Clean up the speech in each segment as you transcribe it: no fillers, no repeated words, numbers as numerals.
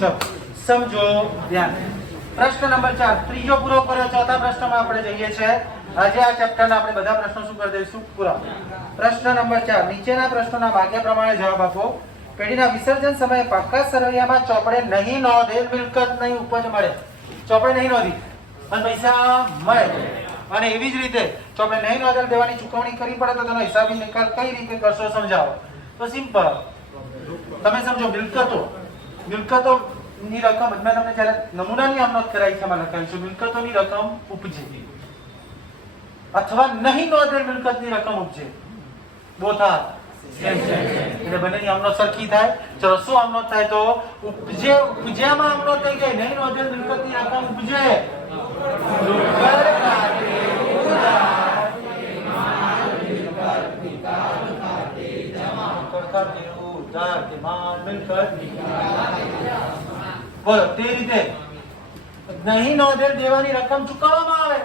चलो समझो ध्यान। प्रश्न नंबर 4 ત્રીજો પૂરો કર્યો। ચોથા પ્રશ્નમાં આપણે જઈએ છીએ। આજે આ ચેપ્ટરના આપણે બધા પ્રશ્નો શું કરી દઈશું? પૂરા। પ્રશ્ન નંબર 4 નીચેના પ્રશ્નોના વાક્ય પ્રમાણે જવાબ આપો। પેઢીના વિસર્જન સમયે પાકા સરવૈયામાં ચોપડે નહીં નોંધેલ મિલકતની ઉપજ મળે। ચોપડે નહીં નોંધી અને પૈસા મળે, અને એવી જ રીતે ચોપડે નહીં નોંધેલ દેવાની ચૂકવણી કરવી પડે તો તેનો હિસાબી નિકાલ કઈ રીતે કરશો સમજાવો। તો સિમ્પલ, તમે સમજો મિલકતો ની રકમ મેં તમને જ્યારે નમૂનાની આમ નોંધ કરાઈ છે એમાં લખાયું છે મિલકતોની રકમ ઉપજે અથવા નહીં નોંધેલ મિલકતની રકમ ઉપજે। બોથા એટલે બંનેની આમ નોંધ સરખી થાય। ચલો શું આમ નોંધ થાય? તો ઉપજે, ઉપજ્યામાં આમ નોંધ થઈ ગઈ નહીં નોંધેલ મિલકતની રકમ ઉપજે। બોલો તે રીતે નહીં નોંધેલ દેવાની રકમ ચૂકવવામાં આવે।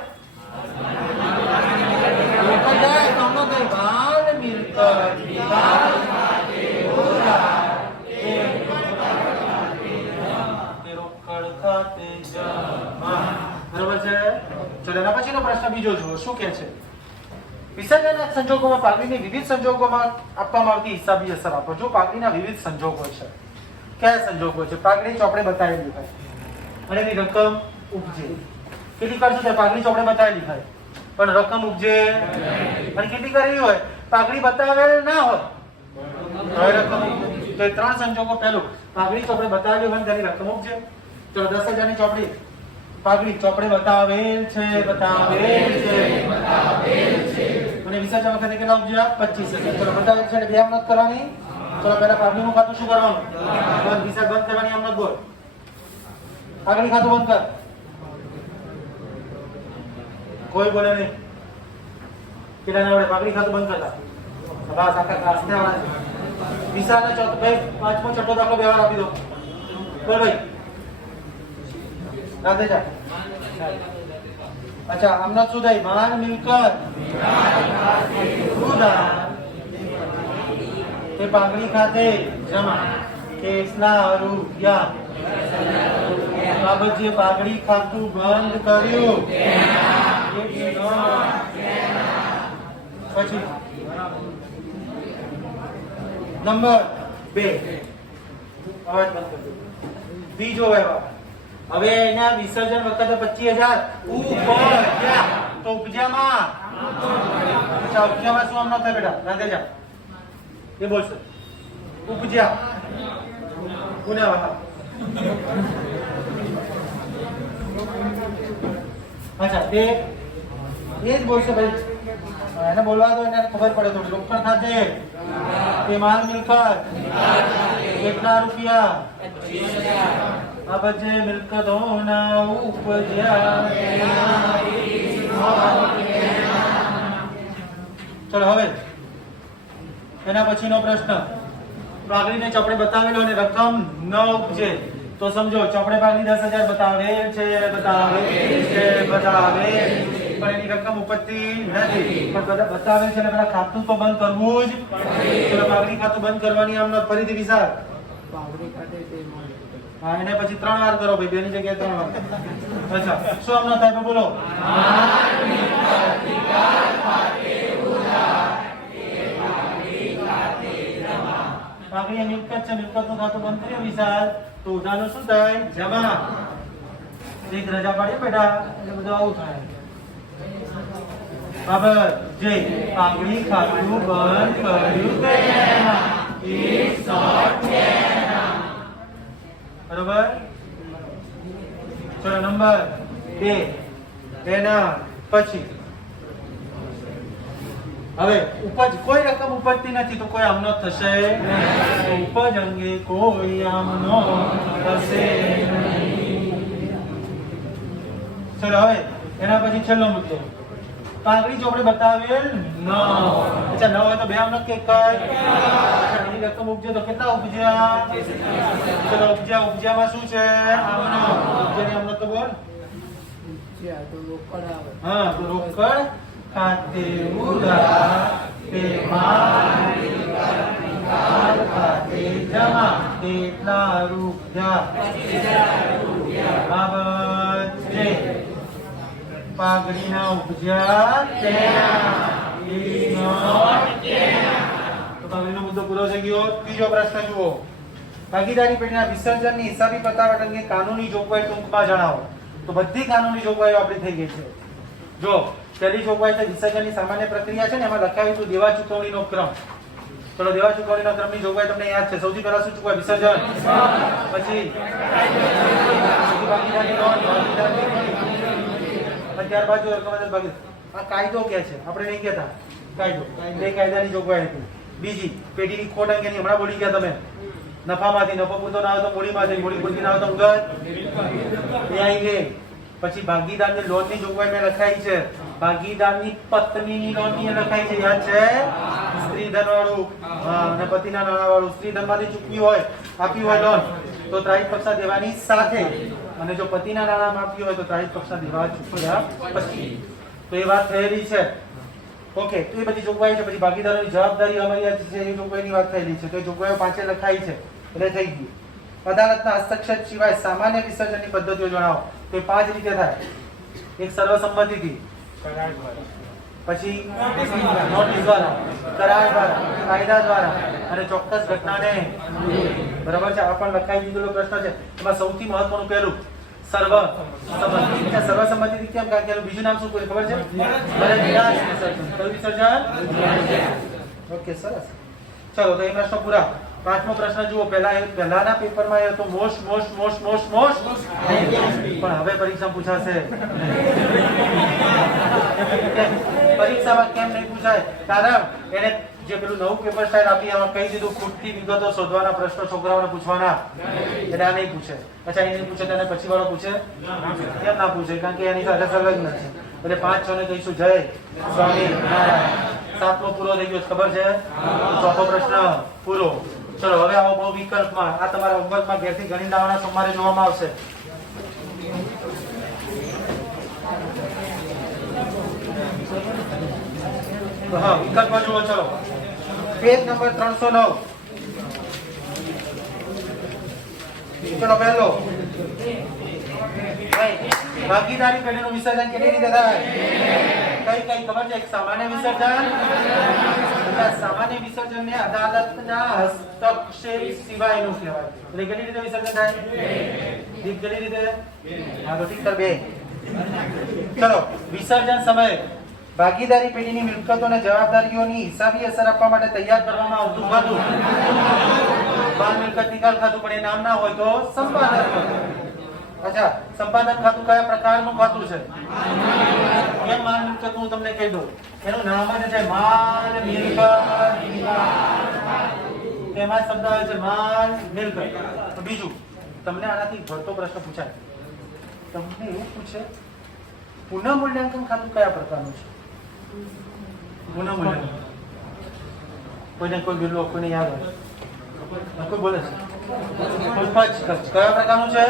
બરોબર છે? ચલો એના પછીનો પ્રશ્ન બીજો જુઓ શું કે છે। વિસર્જનના સંજોગોમાં પાઘડીની વિવિધ સંજોગોમાં આપવામાં આવતી હિસાબી અસર આપો। જો પાઘડીના વિવિધ સંજોગો છે, કયા સંજોગો છે? પાઘડી ચોપડે બતાવેલી હોય અને એની રકમ ઉપજે। કેટલી વાર શું થાય? પાઘડી ચોપડે બતાવેલી હોય પણ રકમ ઉપજે, અને કેટલી વાર એવી હોય પાઘડી બતાવેલ ના હોય હવે રકમ ઉપજે। તો એ ત્રણ સંજોગો, પહેલું પાઘડી ચોપડે બતાવેલી હોય તેની રકમ ઉપજે। ચલો 10,000 ની ચોપડી પાઘડી ચોપડે બતાવેલ છે અને વિસર્જન વખતે કેટલા ઉપજ્યા? 25,000। ચલો બતાવેલ છે એટલે બે આમનોંધ કરવાની। ચલો પહેલા પાઘડીનું ખાતું શું કરવાનું? વિસર્જન બંધ કરવાની આમનોંધ બોલ। પાઘડી ખાતું બંધ કર, કોઈ બોલે નહીં। કેટલા ના આવડે? પાઘડી ખાતું બંધ કરતા બસ આખા ક્લાસને આવડે છે। વિશાલને ચોથો ભાઈ પાંચમો છઠ્ઠો દાખલો વ્યવહાર આપી દો। બોલ ભાઈ રાધે જા। अच्छा આમનોંધ શું થઈ? માલ મિલકત ઉધાર તે પાઘડી ખાતે જમા કેટલા રૂપિયા। બાબત જે પાઘડી ખાતું બંધ કર્યું પછી નંબર 2 અવાજ બંધ કરી દો। બીજો વ્યવહાર, હવે એના વિસર્જન વખતે 25,000 ઉપજ્યા તો ઉપજ્યામાં ઉપજ્યામાં શું આમ ન થાય બેટા? રાધે જા એ બોલશે ઉપજ્યા ગુનેવા। અચ્છા તે એ જ બોલશે ભાઈ, એને બોલવા દો એને ખબર પડે તો। રોકડ ખાતે તે માલ મિલકત કેટલા રૂપિયા? આ બજે મિલકતોના ઉપજ્યા। ચલો હવે એના પછીનો પ્રશ્ન, પાઘડીને ચોપડે બતાવેલો અને રકમ ન ઉપજે તો સમજો ચોપડે પાઘડી 10,000 બતાવેલ છે પણ એની રકમ ઉપજતી નથી, પણ બધા બતાવેલ છે એટલે પેલા ખાતું તો બંધ કરવું જ। ચલો પાઘડી ખાતું બંધ કરવાની આમ ફરીથી વિચાર। હા એને પછી 3 વાર કરો ભાઈ, બેની જગ્યાએ 3 વાર। અચ્છા શું આમ ન થાય? બોલો પાઘડી મિલકત છે, મિલકતનું ખાતું બંધ કર્યું વિશાલ તો ઉધારનું શું થાય? જમા। એક રજા પાડીએ બેટા એટલે બધું આવું થાય। બરાબર જે પાઘડી ખાતું બંધ કર્યું બરોબર। ચલો નંબર 2 એના પછી હવે ઉપજ કોઈ રકમ ઉપજતી નથી તો કોઈ આમનો થશે નહીં। ઉપજ અંગે કોઈ આમનો થશે નહીં। ચલો હવે એના પછી છેલ્લો મુદ્દો, પાઘડી ચોપડે બતાવેલ ન હોય। અચ્છા ન હોય તો બે આમનો કે કઈ એની રકમ ઉપજે તો કેટલા ઉપજ્યા? ચલો ઉપજ્યામાં શું છે? આમનો ઉપજ્યાની આમનો તો બોલ। હા તો રોકડ ખાતે ઉધાર તે માલ લાલ ખાતે જમા કેટલા રૂપિયા બાબતે પાઘડીના ઉપજ્યા તો પાઘડીનો મુદ્દો પૂરો થઈ ગયો. ત્રીજો પ્રશ્ન જુઓ. ભાગીદારી પેઢીના વિસર્જનની હિસાબી પતાવટ અંગે કાનૂની જોગવાઈ ટૂંકમાં જણાવો. તો બધી કાનૂની જોગવાઈઓ આપણી થઈ ગઈ છે. જો પહેલી જોગવાઈ છે વિસર્જનની સામાન્ય પ્રક્રિયા છે ને, એમાં લખાવ્યું હતું દેવા ચૂકવણીનો ક્રમ. ચલો દેવા ચૂકવણીના ક્રમની જોગવાઈ તમને યાદ છે. સૌથી પહેલા શું ચૂકવાય? વિસર્જન. પછી ભાગીદારની લોન, ત્યારબાદ જો રકમ આ કાયદો કે છે, આપણે નહીં કહેતા કાયદો. બે કાયદાની જોગવાઈ હતી. બીજી પેઢીની ખોટ અંગેની, હમણાં બોલી ગયા તમે. નફામાંથી નફો પૂરતો ના આવે તો મૂડીમાંથી, મૂડી પૂરતી ના આવે તો ઉધાર એ આવી ગઈ. પછી ભાગીદારની લોનની જોગવાઈ મેં લખાઈ છે. ભાગીદારની પત્નીની લોનની લખાઈ છે, યાદ છે? સ્ત્રી ધન વાળું અને પતિના નાણા વાળું. સ્ત્રી ધનમાંથી ચૂકવી હોય, આપી હોય લોન તો ત્રાહિત પક્ષના દેવાની સાથે, અને જો પતિના નાણામાં આપી હોય તો ત્રાહિત પક્ષના દેવા ચૂકવ્યા પછી. તો એ વાત થયેલી છે. ઓકે, તો એ બધી જોગવાઈ છે. પછી ભાગીદારોની જવાબદારી અમારી છે, એ જોગવાઈની વાત થયેલી છે. તો એ જોગવાઈઓ પાંચે લખાઈ છે, એટલે થઈ ગયું. અદાલતના હસ્તક્ષેપ સિવાય સામાન્ય વિસર્જનની પદ્ધતિઓ જણાવો. તો 5 રીતે થાય. એક સર્વસંમતિથી, પછી નોટિસ દ્વારા, કરાર દ્વારા, કાયદા દ્વારા અને ચોક્કસ ઘટનાને. બરાબર છે? આ પણ લખાઈ દીધેલો પ્રશ્ન છે. એમાં સૌથી મહત્વનું પહેલું સર્વસંમતિ. સર્વસંમતિથી કેમ? કારણ કે એનું બીજું નામ શું કોઈ ખબર છે? વિસર્જન. ઓકે, સરસ. ચલો, તો એ પ્રશ્ન પૂરા. પાંચમો પ્રશ્ન જુઓ. પહેલાના પેપરમાં એ હતો most most most most most, પણ હવે પરીક્ષા પૂછાશે. પરીક્ષામાં કેમ નહીં પૂછાય? કારણ એને જે પેલું નવું પેપર સ્ટાઇલ આપી એમાં કહી દીધું ખૂટતી વિગતો શોધવાના પ્રશ્નો છોકરાઓને પૂછવાના. એટલે આ નહીં પૂછે. અચ્છા, એ નહીં પૂછે તેને પછી વાળો પૂછે? કેમ ના પૂછે? કારણ કે એની સાથે સંલગ્ન છે. એટલે 5 6 ને કહીશું જય સ્વામી નારાયણ. 7મો પૂરો થઈ ગયો, ખબર છે? 4થો પ્રશ્ન પૂરો. ચલો, હવે આવો બહુ વિકલ્પમાં. આ તમારા હોમવર્કમાં ઘેરથી ગણિત આવવાના સોમવારે જોવામાં આવશે. તો હા, વિકલ્પમાં જુઓ. ચલો, પેજ નંબર 309. ચલો, પહેલો ભાગીદારી પેઢીનું વિસર્જન કેવી રીતે થાય? કઈ ખબર છે? એક સામાન્ય વિસર્જન. સામાન્ય વિસર્જનને અદાલતના હસ્તક્ષેપ સિવાયનું કહેવાય. એટલે કેવી રીતે વિસર્જન થાય? કેવી રીતે? હા, તો ઠીક કર બે. ચલો, વિસર્જન સમયે ભાગીદારી પેઢીની મિલકતો અને જવાબદારીઓની હિસાબી અસર આપવા માટે તૈયાર કરવામાં આવતું ખાતું બાલ મિલકત નિકાલ ખાતું. પણ એ નામ ના હોય તો સંપાદન ખાતું. અચ્છા, સંપાદન ખાતું કયા પ્રકારનું ખાતું છે? એમ માલ મિલકત હું તમને કહી દઉં. એનું નામ જ છે માલ મિલકત નિકાલ. તેમાં શબ્દ આવે છે માલ મિલકત. બીજું, તમને આનાથી ભરતો પ્રશ્ન પૂછાય. તમને એવું પૂછે પુનઃ મૂલ્યાંકન ખાતું કયા પ્રકારનું છે? પુનઃ મૂલ્યાંકન કોઈને કોઈ બિલો કોઈને યાદ હોય? કોઈ બોલે છે? ઉપજ ખર્ચ કયા પ્રકારનું છે?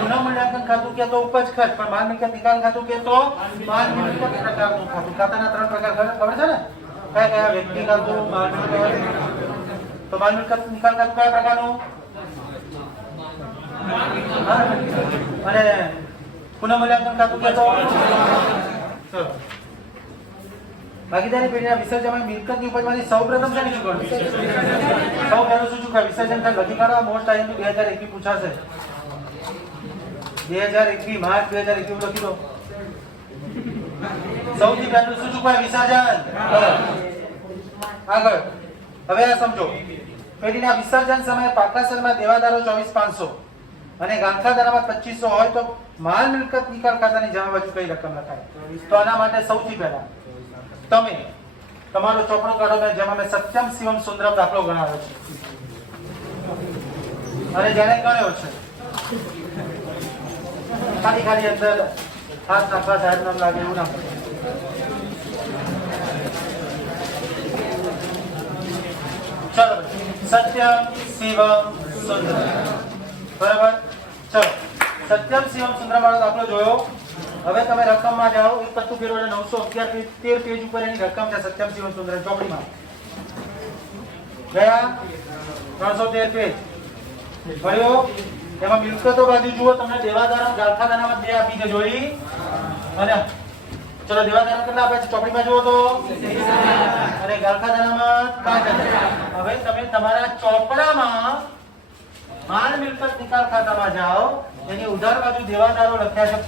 પુનઃ મૂલ્યાંકન ખાતું કે તો ઉપજ ખર્ચ, પણ માલ મિલકત નિકાલ ખાતું કે તો માલ મિલકત પ્રકારનું ખાતું. ખાતાના 3 પ્રકાર ખબર છે ને? કયા વ્યક્તિ ખાતું, માલ મિલકત. તો માલ મિલકત નિકાલ ખાતું કયા પ્રકારનું? અને પુનઃ મૂલ્યાંકન ખાતું કે તો. ચલો, ભાગીદારી પેઢીના વિસર્જનમાં મિલકતની ઉપજમાંથી સૌપ્રથમ શેની ચૂકવણી? સૌ પહેલું શું ચૂકવાય? વિસર્જન ખર્ચ લખી કાઢો. Most IMP 2021 પૂછાશે. 2021 માર્ચ 2021 લખી દો. સૌથી પહેલું શું ચૂકવાય? વિસર્જન. આગળ હવે આ સમજો. પેઢીના વિસર્જન સમયે પાકાસરમાં દેવાદારો 24,500 અને ગાંઠાદારામાં 2500 હોય તો માલ મિલકત નિકાલ ખાતાની જમા બાજુ કઈ રકમ લખાય? તો આના માટે સૌથી પહેલા તમે તમારો ચોપડો કાઢો, જેમાં મેં સત્યમ શિવમ સુંદરમ દાખલો ગણાવ્યો છે. અને જેને ગણ્યો છે ખાલી અંદર હાથ નાખવા સાહેબ નામ લાગે એવું ના. ચલો, સત્યમ શિવમ સુંદરમ. બરાબર. ચલો, સત્યમ શિવમ સુંદરમ વાળો દાખલો જોયો. હવે તમે રકમમાં જાઓ. એક પત્તું ફેરવો એટલે 911 13 પેજ ઉપર એની રકમ છે. સત્યમ શિવમ સુંદરમ ચોપડીમાં ગયા 313 પેજ ભર્યો. એમાં મિલકતો બાજુ જુઓ તમને દેવાદાર ગાલખા દાનામાં 2 આપી છે જોઈ અને ચલો દેવાદાર કેટલા આપે છે ચોપડીમાં જુઓ તો અને ગાલખા દાનામાં 5000. હવે તમે તમારા ચોપડામાં માલ મિલકત નિકાલ ખાતામાં જાઓ એની ઉધાર બાજુ દેવાદારો લખ્યા છે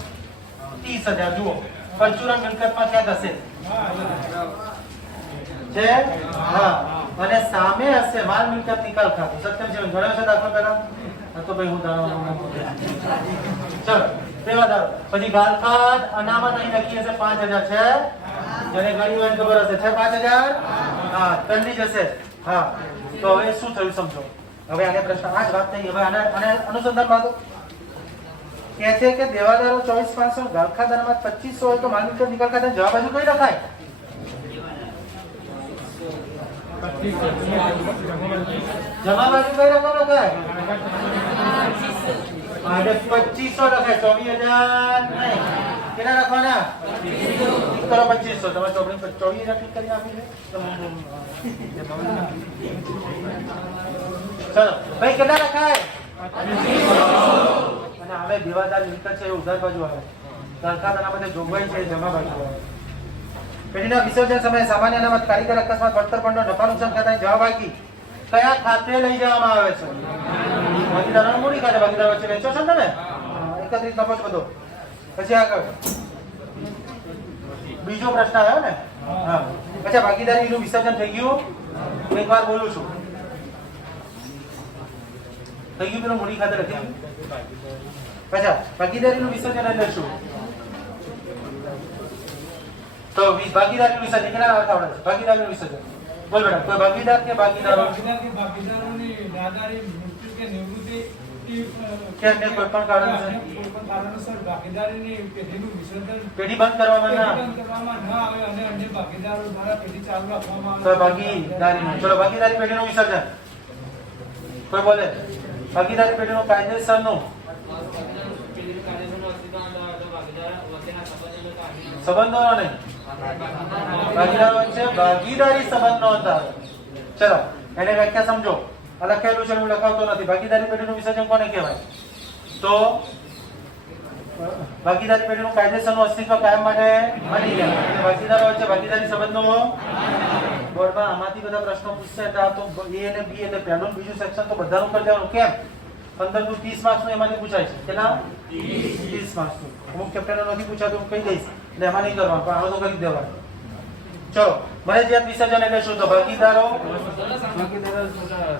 30000 જુઓ પરચુરણ મિલકતમાં ક્યાંક હશે છે હા અને સામે હશે માલ મિલકત નિકાલ ખાતું સત્યમ છે ગણ્યો છે દાખલો પહેલા તો ભાઈ હું ચલો દેવાદારો પછી ગાલખાત અનામત અહીં લખી હશે 5000 છે જેને ગણી હોય ખબર હશે છે 5000 હા તલ્લી જશે હા તો હવે શું થયું સમજો હવે આને પ્રશ્ન આ જ વાત થઈ હવે આને અનુસંધાનમાં તો કહે છે કે દેવાદારો 24500 ગાલખાદારમાં 2500 હોય તો માલ મિલકત નિકાલ ખાતે જવાબ બાજુ કઈ લખાય જમા બાજુ કઈ રકમ લખાય આજે 2500 લખાય 24000 નહીં કેટલા લખવાના કરો 2500 તમારે ચોપડી પર 24000 ક્લિક કરી આપી છે ચલો ભાઈ કેટલા લખાય 2500 અને હવે દેવાદાર મિલકત છે એ ઉધાર બાજુ આવે ગાલખાદાના બધે જોગવાઈ છે જમા બાજુ આવે પેઢીના વિસર્જન સમયે સામાન્ય અનામત કારીગર અકસ્માત વળતર ફંડનો નફા નુકસાન ખાતાની જવાબ બાકી કયા ખાતે લઈ જવામાં આવે છે ભાગીદારોને મૂડી ખાતે ભાગીદાર વચ્ચે વેચો છો ને તમે એકત્રિત નફો જ બધો પછી આગળ બીજો પ્રશ્ન આવ્યો ને હા અચ્છા ભાગીદારીનું વિસર્જન થઈ ગયું એકવાર બોલું છું થઈ ગયું પેલું મૂડી ખાતે લખી અચ્છા ભાગીદારીનું વિસર્જન એટલે શું તો ભાગીદારીનું વિસર્જન કેટલા આવડે છે ભાગીદારીનું વિસર્જન બોલ બેટા કોઈ ભાગીદાર કે ભાગીદારોની નાદારી મૃત્યુ કે નિવૃત્તિ કે કોઈ પણ કારણસર ભાગીદારીની પેઢીનું વિસર્જન પેઢી બંધ કરવામાં ન આવે અને અન્ય ભાગીદારો દ્વારા પેઢી ચાલુ રાખવામાં આવે તો ભાગીદારીનું ચલો ભાગીદારી પેઢીનું વિસર્જન કોઈ બોલે ભાગીદારી પેઢીનું કાયદેસરનું સંબંધો નહીં ભાગીદારો વચ્ચે ભાગીદારી સંબંધ નોંધાવે ચલો એને વ્યાખ્યા સમજો આ લખેલું છે હું લખાવતો નથી ભાગીદારી પેઢીનું વિસર્જન કોને કહેવાય તો ભાગીદારી પેઢીનું કાયદેસરનું અસ્તિત્વ કાયમ માટે માની ગયા ભાગીદારો વચ્ચે ભાગીદારી સંબંધો બોર્ડમાં આમાંથી બધા પ્રશ્નો પૂછશે એટલે આ તો એ અને બી એટલે પહેલું બીજું સેક્શન તો બધાનું કરી દેવાનું કેમ 15 થી 30 માર્ક્સનું એમાંથી પૂછાય છે કેટલા 30 માર્ક્સનું અમુક ચેપ્ટરનો નથી પૂછાતું હું કહી દઈશ એટલે એમાં નહીં કરવાનું પણ આવો તો કરી દેવાનું ચલો મરજિયાત વિસર્જન એટલે શું તો ભાગીદારો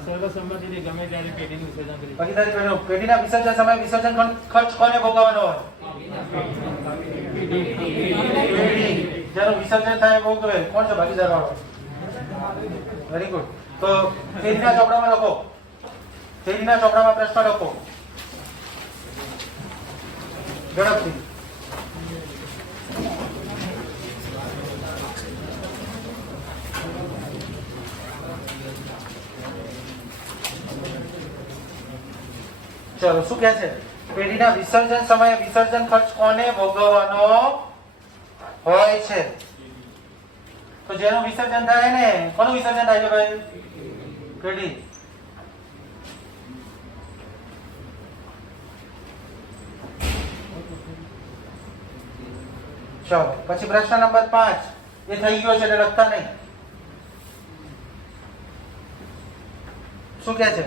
સર્વસંમતિથી ગમે ત્યારે પેઢીનું વિસર્જન કરી ભાગીદારી પેઢીના વિસર્જન સમયે વિસર્જન ખર્ચ કોને ભોગવવાનો હોય પેઢી જેનું વિસર્જન થાય ભોગવે કોણ છે ભાગીદાર વાળો વેરી ગુડ તો પેઢીના ચોપડામાં લખો પેઢીના ચોપડામાં પ્રશ્ન લખો ઝડપથી ચલો શું કહે છે પેઢીના વિસર્જન સમયે વિસર્જન ખર્ચ કોને ભોગવવાનો હોય છે તો જેનું વિસર્જન થાય ને કોનું વિસર્જન થાય છે ભાઈ પેઢી ચલો પછી પ્રશ્ન નંબર 5 એ થઈ ગયો છે એટલે લખતા નહીં શું કહે છે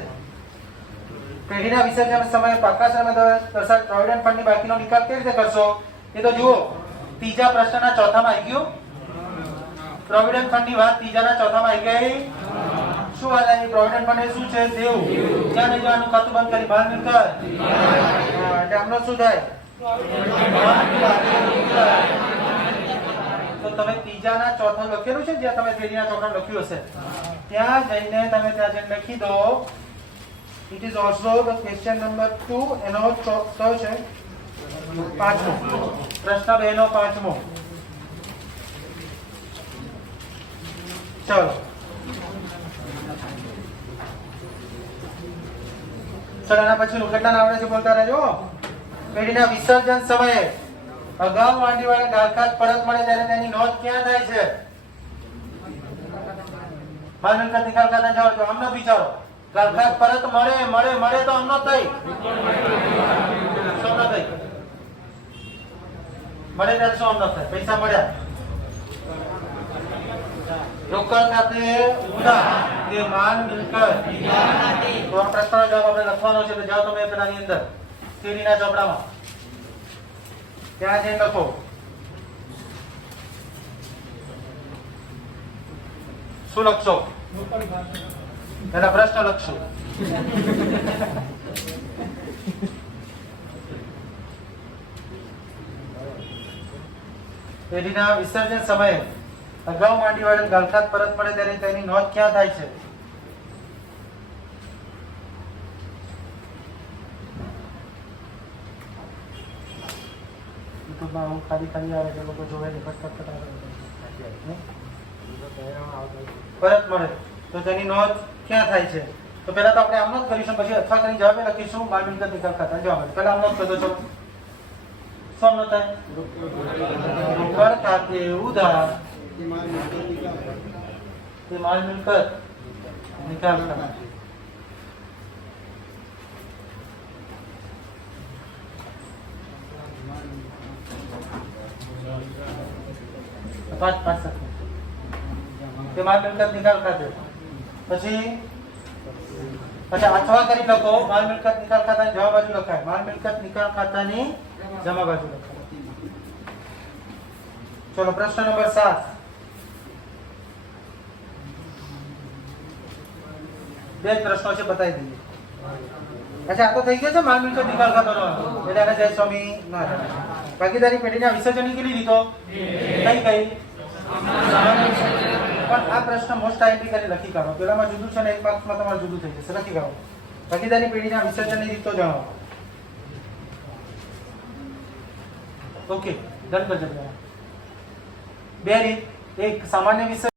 પેઢીના વિસર્જન સમયે પાકા સમય દર્શાવ પ્રોવિડન્ટ ફંડની બાકીનો નિકાલ કેવી રીતે કરશો એ તો જુઓ ત્રીજા પ્રશ્નના ચોથામાં આવી ગયું પ્રોવિડન્ટ ફંડની વાત ત્રીજાના ચોથામાં આવી ગઈ શું વાત આવી પ્રોવિડન્ટ ફંડ એ શું છે દેવું જ્યાં નહીં જવાનું ખાતું બંધ કરી બહાર મિલકત એટલે આમનો શું થાય તો તમે ત્રીજાના ચોથા લખેલું છે જ્યાં તમે પેઢીના ચોથા લખ્યું હશે ત્યાં જઈને તમે ત્યાં જઈને લખી દો It is also the question number 2 એનો કયો છે પાંચમો પ્રશ્ન 2 નો પાંચમો ચલો આના પછી કેટલા આવડે છે બોલતા રહેજો પેઢીના વિસર્જન સમયે અગાઉ વાંડીવાળા ગાલખાત પરત મળે ત્યારે તેની નોંધ ક્યાં થાય છે માલ મિલકત નિકાલ ખાતાની જવાબ જો આમનો વિચારો ગલખાત પરત મળે મળે મળે તો આમનો થઈ શું ન થઈ મળે ત્યારે શું આમનો થાય પૈસા મળ્યા રોકડ ખાતે ઉધાર તે માલ મિલકત તો આ પ્રશ્નનો જવાબ આપણે લખવાનો છે એટલે જાઓ તમે પેલાની અંદર થિયરીના ચોપડામાં ત્યાં જઈને લખો શું લખશો પેલા પ્રશ્ન લખશો પેઢીના વિસર્જન સમયે અગાઉ માંડી વાળેલ ગલખાત પરત પડે ત્યારે તેની નોંધ ક્યાં થાય છે યુટ્યુબમાં આવું ખાલી ખાલી આવે છે લોકો જોવે ને ફટફટ પરત મળે તો તેની નોંધ ક્યાં થાય છે તો પહેલા તો આપણે આમનો જ કરીશું પછી અથવા કરીને જવાબ લખીશું માલ મિલકત નિકાલ ખાતા જવાબ પહેલા આમનો જ કરજો ચલો શું આમનો થાય રોકડ ખાતે ઉધાર તે માલ મિલકત નિકાલ ખાતા પાંચ તે માલ મિલકત નિકાલ ખાતે પછી અથવા કરી લખો માલ મિલકત નિકાલ ખાતાની જમા બાજુ લખાય માલ મિલકત નિકાલ ખાતાની જમા બાજુ લખાય ચલો પ્રશ્ન નંબર 7 બે પ્રશ્નો છે બતાવી દઈએ અચ્છા આ તો થઈ ગયો છે માલ મિલકત નિકાલ ખાતાનો એટલે આને જય સ્વામી ના ભાગીદારી પેઢીના વિસર્જનની કેટલી રીતો કઈ કઈ પણ આ પ્રશ્ન મોસ્ટ આઈએમપી કરી લખી કાઢો પેલામાં જુદું છે ને એક માર્ક્સમાં તમારે જુદું થઈ જશે લખી કાઢો ભાગીદારી પેઢીના વિસર્જનની રીતો જણાવો ઓકે ડન કરજો બે રીત એક સામાન્ય વિસર્જન